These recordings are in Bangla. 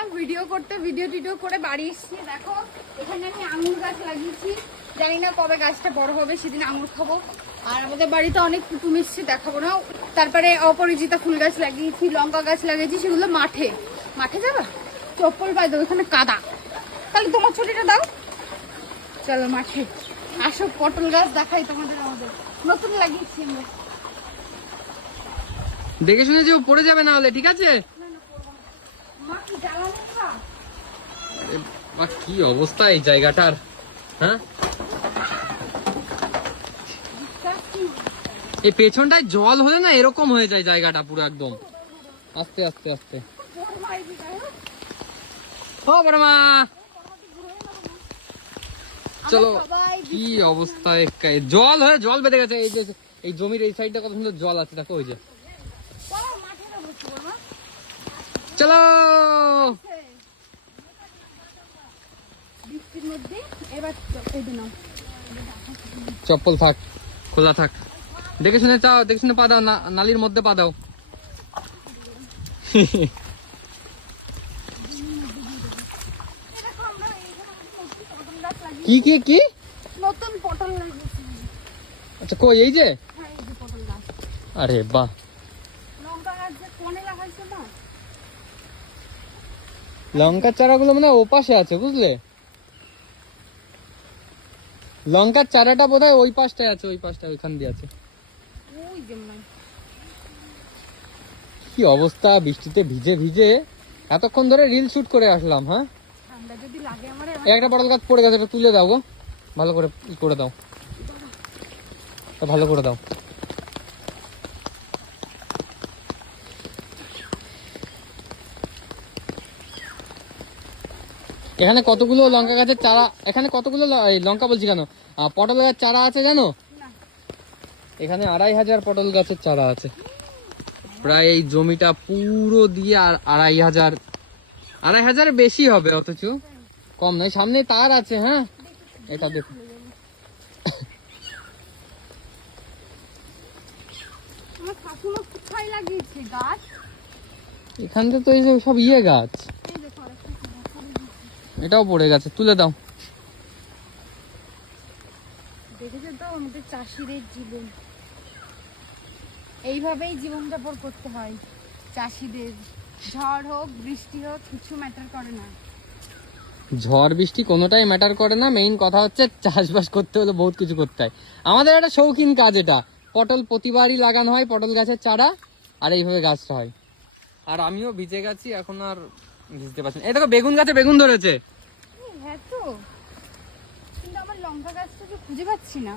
এলাম ভিডিও করতে, ভিডিও করে বাড়ি এসেছি। দেখো এখানে আমি আঙুর গাছ লাগিয়েছি, জানি না কবে গাছটা বড় হবে, সেদিন আঙুর খাবো। আর আমাদের বাড়িতে অনেক কুটুম এসছে, দেখাবো না। তারপরে অপরাজিতা ফুল গাছ লাগিয়েছি, লঙ্কা গাছ লাগিয়েছি, সেগুলো মাঠে যাবা, চপ্পল পাই দেবো, এখানে কাদা। তাহলে তোমার ছুটিটা দাও, চলো মাঠে আসো। পটল গাছ দেখাই তোমাদের, আমাদের নতুন লাগিয়েছি আমরা। দেখে শুনে যে পড়ে যাবে না হলে, ঠিক আছে? কি অবস্থা এই জায়গাটার, হ্যাঁ? এই পেছনটায় জল হলে না এরকম হয়ে যায় জায়গাটা পুরো একদম। আস্তে আস্তে আস্তে। ও বড়মা, চলো। কি অবস্থা, জল হয়ে জল বেঁধে গেছে। এই যে এই জমির এই সাইডটা কত সুন্দর জল আছে, দেখো ওই যে। চলো চপ্পল থাক, খোলা থাক, দেখে শুনে চাও, দেখে শুনে পা দাও, নালির মধ্যে পা দাও। কি কি কি নতুন পটল লাগিয়েছি। আচ্ছা, কই এই যে? হ্যাঁ, এই যে পটল গাছ। আরে বাহ, লঙ্কা গাছ যে কোণে লাগাইছে না, লঙ্কার চারাগুলো মানে ও পাশে আছে, বুঝলে? লঙ্কার চারাটা বোধহয় ওই পাশটায় আছে, ওই পাশটায় ওইখান দিয়ে আছে। ওই যে কি অবস্থা, বৃষ্টিতে ভিজে ভিজে এতক্ষণ ধরে রিল শুট করে আসলাম। হ্যাঁ, ঠান্ডা যদি লাগে আমার। একটা পটল গাছ পড়ে গেছে, এটা তুলে দাও গো, ভালো করে করে দাও, ভালো করে দাও। এখানে কতগুলো লঙ্কা গাছের চারা, এখানে কতগুলো লঙ্কা বলছি কেন, পটল গাছের চারা আছে জানো? এখানে 2500 পটল গাছের চারা আছে। প্রায় এই জমিটা পুরো দিয়ে আর 2500 বেশি হবে, অথচ কম নয়। সামনে তার আছে, হ্যাঁ এটা দেখো। এখান থেকে তো এই সব গাছ, এটাও পড়ে গেছে, তুলে দাও। দেখেছো তো আমাদের চাষিদের জীবন, এইভাবেই জীবনযাপন করতে হয় চাষিদের। ঝড় হোক বৃষ্টি হোক কিছু ম্যাটার করে না। ঝড় বৃষ্টি কোনোটাই ম্যাটার করে না, মেইন কথা হচ্ছে চাষবাস করতে হলে বহুত কিছু করতে হয়। আমাদের একটা শৌখিন কাজ এটা। পটল প্রতিবারই লাগানো হয়, পটল গাছের চারা, আর এইভাবে গাছটা হয়। আর আমিও ভিজে গেছি, এখন আর ভিজতে পারছি না। এই দেখো বেগুন গাছে বেগুন ধরেছে। হ্যাঁ তো, কিন্তু আমার লঙ্কা গাছটা তো খুঁজে পাচ্ছি না।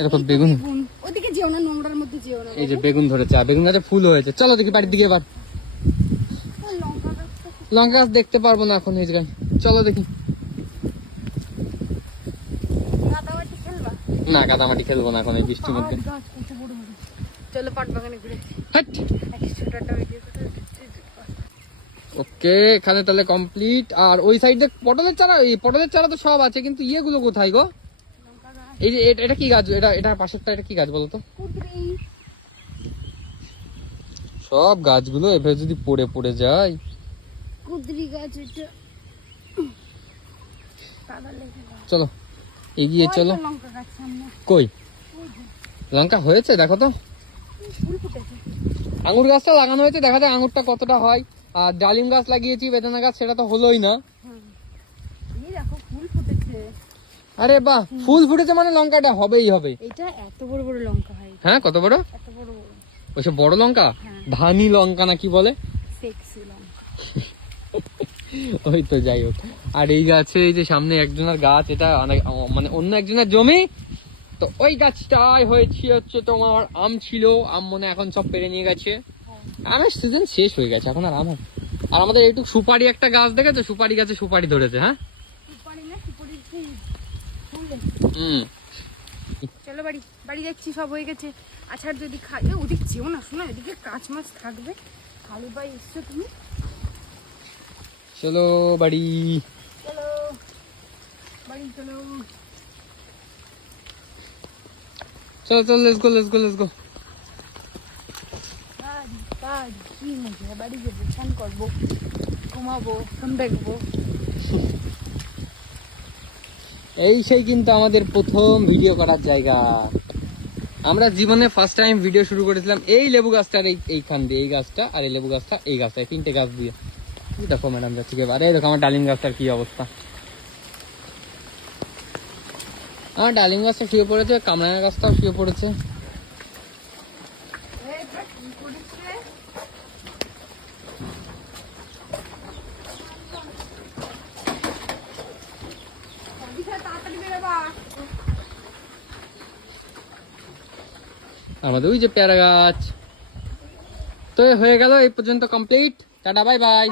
এরকম বেগুন, ওদিকে যেও না, নোংরার মধ্যে যেও না। এই যে বেগুন ধরেছে, আর বেগুন গাছে ফুল হয়েছে। চলো দেখি বাড়ির দিকে এবার। লঙ্কা গাছ দেখতে পারবো না এখন এই জায়গায়, চলো দেখি। না, কাদামাটি খেলবো না এখন এই বৃষ্টির মধ্যে। চলো পাট বাগানে ঘুরে। ওকে, এখানে তাহলে কমপ্লিট। আর ওই সাইডে পটলের চারা, এই পটলের চারা তো সব আছে, কিন্তু ইয়েগুলো কোথায় গো? এই যে এটা কি গাছ, এটা পাশেরটা, এটা কি গাছ বলো তো? সব গাছগুলো এভাবে যদি পড়ে পড়ে যায়। কুদরি গাছ এটা। চলো এগিয়ে চলো। কই লঙ্কা হয়েছে দেখো তো, আঙুর গাছটা লাগানো হয়েছে, দেখা যায় আঙুরটা কতটা হয়। আর ডালিম গাছ লাগিয়েছি, বেদানা গাছ, সেটা তো হলোই না। আরে বাহ, ফুল ফুটেছে মানে লঙ্কাটা হবেই হবে। এটা এত বড় বড় লঙ্কা হয়। হ্যাঁ, কত বড়? এত বড় বড়। ওইসব বড় লঙ্কা, ধানি লঙ্কা না কি বলে? সেক্সি লঙ্কা। ওই তো, যাই হোক। আর এই গাছে, এই যে সামনে একজনের গাছ, এটা মানে অন্য একজনের জমি, তো ওই গাছটাই হয়েছে হচ্ছে তোমার আম ছিল, আম মনে এখন সব পেরে নিয়ে গেছে। আমের সিজন শেষ হয়ে গেছে, এখন আর আম হবে। আর আমাদের একটু সুপারি একটা গাছ দেখেছো, সুপারি গাছে সুপারি ধরেছে। হ্যাঁ, চলো বাড়ি যাচ্ছি, সব হয়ে গেছে। আচ্ছা যদি খাই, ওদিক যেও না, শোনো এদিকে কাঁচ মাছ থাকবে। খালু ভাই এসছো তুমি? চলো বাড়ি, চলো বাড়ি, চলো চলো চলো, let's go let's go let's go. কি মজা, বাড়ি যাবো, চান করবো। ঘুমাবো, ফোন দেখবো। এই সেই কিন্তু আমাদের প্রথম ভিডিও করার জায়গা। আমরা জীবনে ফার্স্ট টাইম ভিডিও শুরু করেছিলাম এই লেবু গাছটার এইখান দিয়ে, এই গাছটা আর এই লেবু গাছটা, এই গাছটা, এই 3টে গাছ দিয়ে। দেখো ম্যাডাম যাচ্ছে কি, আরে দেখো আমার ডালিম গাছটার কি অবস্থা। আমার ডালিম গাছটা শুয়ে পড়েছে, কামরাঙা গাছটাও শুয়ে পড়েছে। আমাদের ওই যে পেয়ারা গাছ। তো হয়ে গেল, এই পর্যন্ত কমপ্লিট। Tata, bye bye.